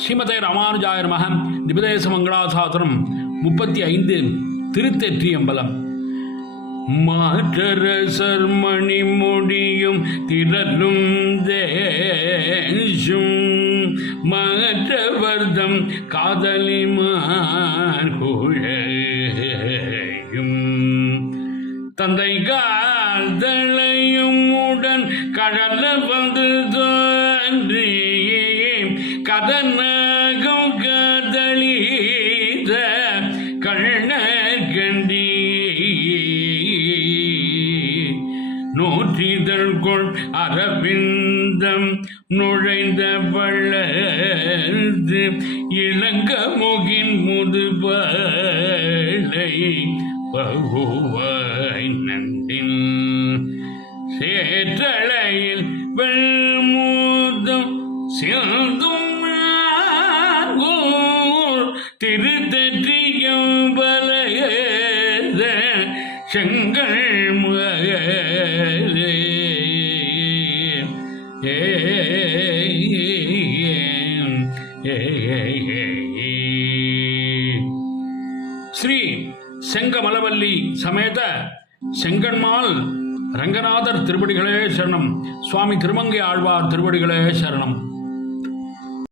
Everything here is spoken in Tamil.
ஸ்ரீமதே ராமானுஜாய நமः. நிபதேச மங்களாசாசனம் 35 திருத்தெற்றியம்பலம். மாற்றரசர் மணி முடியும் திரளும் தேசும் மாற்றவர்தம் காதலிமார் குழையும் தந்தை காதலையும் உடன் கழல வந்து தோன்றியே கதனகம் கதளீத கண்ணி நூற்றிதழ்கொள் அரவிந்தம் நுழைந்த வளர்ந்து இளங்க முகின் முதுபலை பகுவாய் நந்தின் சேற்றலையில் வெள்மூதம் சிந்தும் திருத்தெற்றியம்பல செங்கல் முகலே ஸ்ரீ செங்கமலவல்லி சமேத செங்கன்மால் ரங்கநாதர் திருவடிகளே சரணம். சுவாமி திருமங்கை ஆழ்வார் திருவடிகளே சரணம்.